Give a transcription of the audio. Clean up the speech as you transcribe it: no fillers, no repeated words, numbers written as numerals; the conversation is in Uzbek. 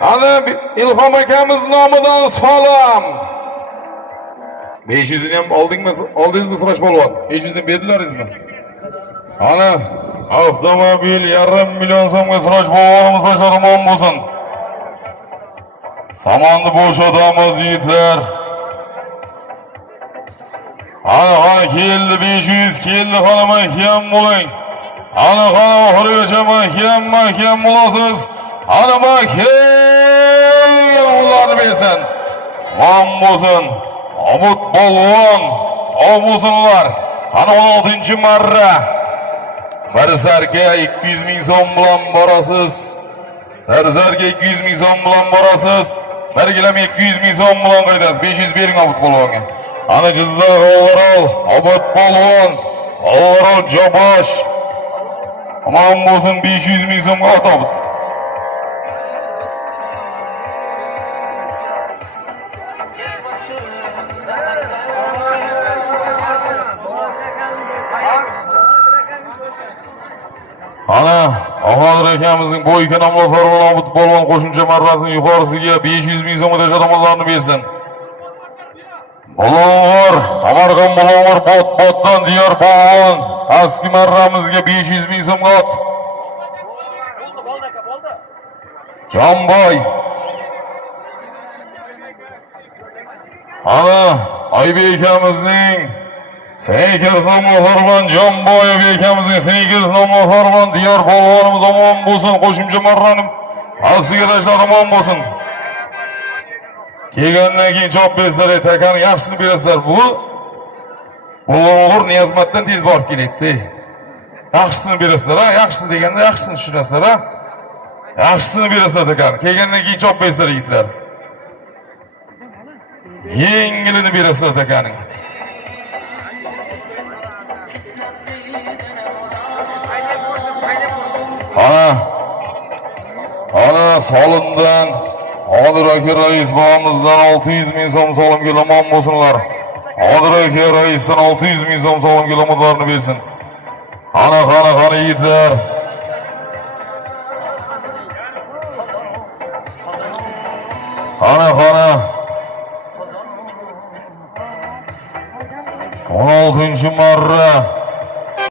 Ana İlhom akamiz nomidan salom. 500'ni ham oldingizmi Sirash polvon? 500'ni berdilaringizmi? Ana avtomobil 1,5 million so'mga Sirash polvonimiz omon bo'lsin. Samonni bo'shatamiz yigitlar. Ana keldi 500 keldi mahkam bo'ling. Ana oxirigacha mahkam bo'lasiz. Ana mahkam ularni bersin. Omon bo'lsin. Obod polvon, sog' bo'lsin ular. Ana 16-marra. Bir zarga 200 ming so'm bilan borasiz. Bir zarga 200 ming so'm bilan borasiz. Bir gilam 200 ming so'm bilan qo'yasiz. 500 bering Obod polvonga. Ana Jizzax O'g'irol, Obod polvon, O'g'irol Jobosh. Omon bo'lsin 500 ming so'mga otib. Ana Oxodir akamizning bo'yga nomli Obod polvon qo'shimcha marrasining yuqorisiga 500 ming so'm tashlamoqlarni bersin. Bulong'or, Samarqand Bulong'or botdan diyor polvon pastki marramizga 500 ming so'mga ot. Jonboy. Ana Oybek akamizning Seykers nomli Farmon Jonboyev akamizning Seykers nomli Farmon diyor polvonimiz omon bo'lsin. Qo'shimcha marraning astiga tashlab omon bo'lsin. Kelgandan keyin javob bersizlar, takani yaxshisini berasizlar. Bu Bulong'or Niyozmatdan tez borib kelaydi. Yaxshisini berasizlar, ha? Yaxshisi deganda yaxshisini tushunasizlar, ha? Yaxshisini berasizlar takani. Kelgandan keyin javob bersizlar yigitlar. Yengilini berasizlar takaning. Ana solindan Odir aka rais babamizdan 600 ming so'm solimga omon bo'lsinlar. Odir aka raisdan 600 ming so'm solimga omonlarni bersin. Ana yigitlar. Ana 16-marra